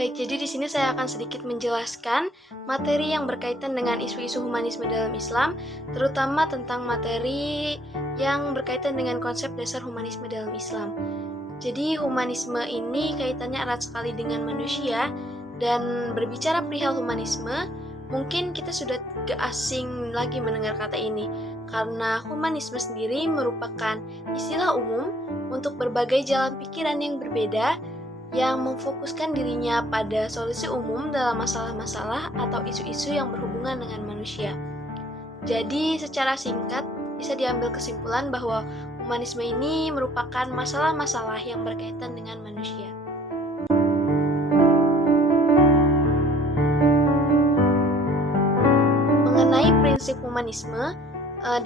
Baik, jadi di sini saya akan sedikit menjelaskan materi yang berkaitan dengan isu-isu humanisme dalam Islam, terutama tentang materi yang berkaitan dengan konsep dasar humanisme dalam Islam. Jadi humanisme ini kaitannya erat sekali dengan manusia, dan berbicara perihal humanisme, mungkin kita sudah gak asing lagi mendengar kata ini, karena humanisme sendiri merupakan istilah umum untuk berbagai jalan pikiran yang berbeda yang memfokuskan dirinya pada solusi umum dalam masalah-masalah atau isu-isu yang berhubungan dengan manusia. Jadi, secara singkat, bisa diambil kesimpulan bahwa humanisme ini merupakan masalah-masalah yang berkaitan dengan manusia. Mengenai prinsip humanisme,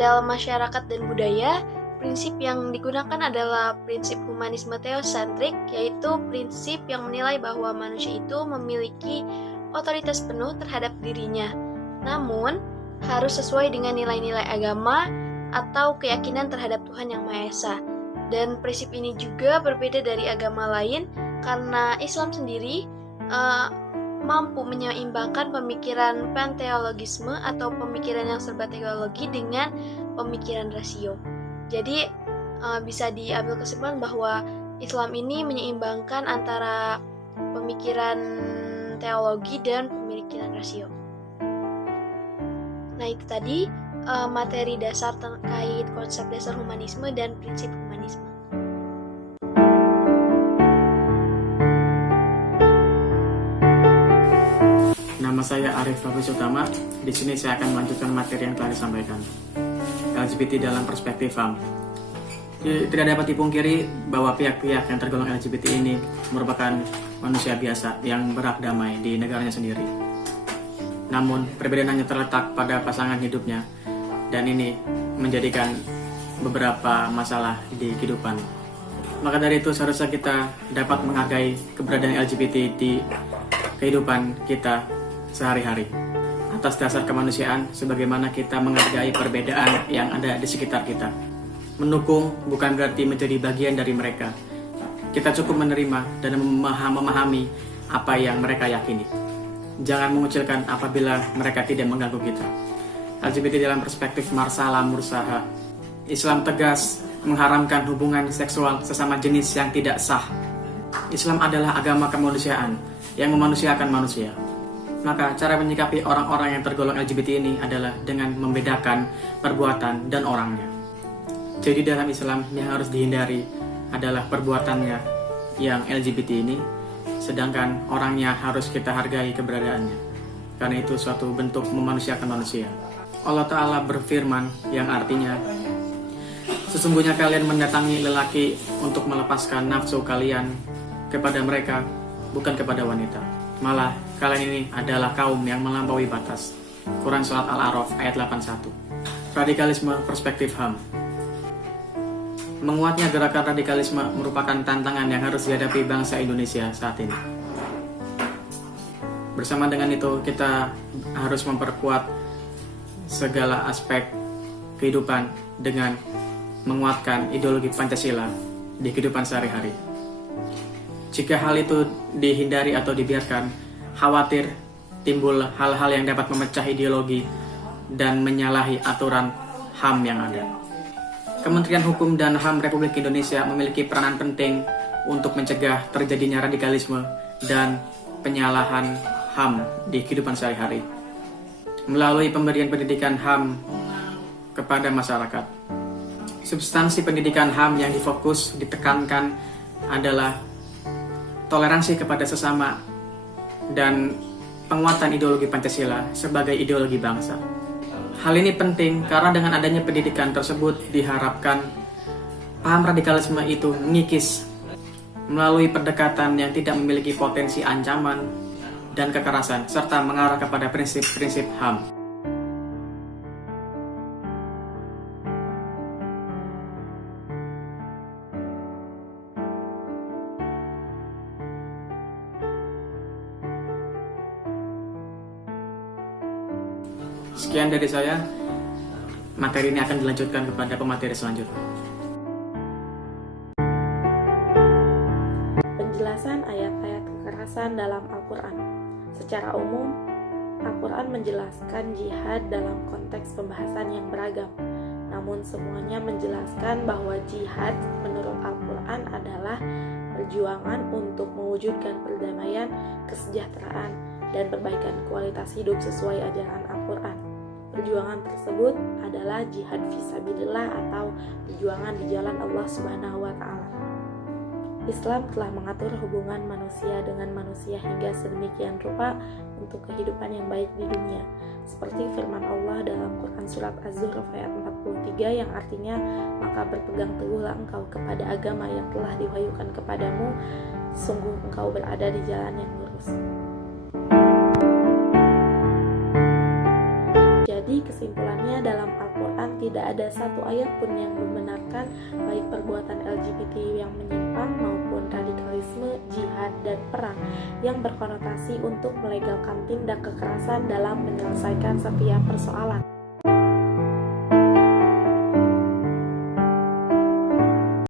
dalam masyarakat dan budaya, prinsip yang digunakan adalah prinsip humanisme teosentrik, yaitu prinsip yang menilai bahwa manusia itu memiliki otoritas penuh terhadap dirinya. Namun, harus sesuai dengan nilai-nilai agama atau keyakinan terhadap Tuhan Yang Maha Esa. Dan prinsip ini juga berbeda dari agama lain karena Islam sendiri mampu menyeimbangkan pemikiran panteologisme atau pemikiran yang serba teologi dengan pemikiran rasio. Jadi bisa diambil kesimpulan bahwa Islam ini menyeimbangkan antara pemikiran teologi dan pemikiran rasio. Nah, itu tadi materi dasar terkait konsep dasar humanisme dan prinsip humanisme. Nama saya Arif Fabris Utama. Di sini saya akan melanjutkan materi yang telah disampaikan. LGBT dalam perspektif HAM. Tidak dapat dipungkiri bahwa pihak-pihak yang tergolong LGBT ini merupakan manusia biasa yang berhak damai di negaranya sendiri. Namun, perbedaan hanya terletak pada pasangan hidupnya, dan ini menjadikan beberapa masalah di kehidupan. Maka dari itu, seharusnya kita dapat menghargai keberadaan LGBT di kehidupan kita sehari-hari. Atas dasar kemanusiaan, sebagaimana kita menghargai perbedaan yang ada di sekitar kita. Mendukung bukan berarti menjadi bagian dari mereka. Kita cukup menerima dan memahami apa yang mereka yakini. Jangan mengucilkan apabila mereka tidak mengganggu kita. LGBT dalam perspektif Marsala Mursaha. Islam tegas mengharamkan hubungan seksual sesama jenis yang tidak sah. Islam adalah agama kemanusiaan yang memanusiakan manusia. Maka cara menyikapi orang-orang yang tergolong LGBT ini adalah dengan membedakan perbuatan dan orangnya. Jadi dalam Islam yang harus dihindari adalah perbuatannya yang LGBT ini, sedangkan orangnya harus kita hargai keberadaannya. Karena itu suatu bentuk memanusiakan manusia. Allah Ta'ala berfirman yang artinya, sesungguhnya kalian mendatangi lelaki untuk melepaskan nafsu kalian kepada mereka, bukan kepada wanita. Malah, kalian ini adalah kaum yang melampaui batas. Quran Surat Al-A'raf ayat 81. Radikalisme perspektif HAM. Menguatnya gerakan radikalisme merupakan tantangan yang harus dihadapi bangsa Indonesia saat ini. Bersama dengan itu, kita harus memperkuat segala aspek kehidupan dengan menguatkan ideologi Pancasila di kehidupan sehari-hari. Jika hal itu dihindari atau dibiarkan, khawatir timbul hal-hal yang dapat memecah ideologi dan menyalahi aturan HAM yang ada. Kementerian Hukum dan HAM Republik Indonesia memiliki peranan penting untuk mencegah terjadinya radikalisme dan penyalahan HAM di kehidupan sehari-hari. Melalui pemberian pendidikan HAM kepada masyarakat. Substansi pendidikan HAM yang difokus ditekankan adalah toleransi kepada sesama dan penguatan ideologi Pancasila sebagai ideologi bangsa. Hal ini penting karena dengan adanya pendidikan tersebut diharapkan paham radikalisme itu mengikis melalui pendekatan yang tidak memiliki potensi ancaman dan kekerasan serta mengarah kepada prinsip-prinsip HAM. Sekian dari saya. Materi ini akan dilanjutkan kepada pemateri selanjutnya. Penjelasan ayat-ayat kekerasan kekerasan dalam Al-Quran. Secara umum, Al-Quran menjelaskan jihad dalam konteks pembahasan yang beragam. Namun semuanya menjelaskan bahwa jihad menurut Al-Quran adalah perjuangan untuk mewujudkan perdamaian, kesejahteraan, dan perbaikan kualitas hidup sesuai ajaran Al-Quran. Perjuangan tersebut adalah jihad fisabilillah atau perjuangan di jalan Allah Subhanahu wa Ta'ala. Islam telah mengatur hubungan manusia dengan manusia hingga sedemikian rupa untuk kehidupan yang baik di dunia. Seperti firman Allah dalam Quran Surat Az-Zukhruf ayat 43 yang artinya, maka berpegang teguhlah engkau kepada agama yang telah diwahyukan kepadamu, sungguh engkau berada di jalan yang lurus. Jadi kesimpulannya, dalam Al-Quran tidak ada satu ayat pun yang membenarkan baik perbuatan LGBT yang menyimpang maupun radikalisme, jihad, dan perang yang berkonotasi untuk melegalkan tindak kekerasan dalam menyelesaikan setiap persoalan.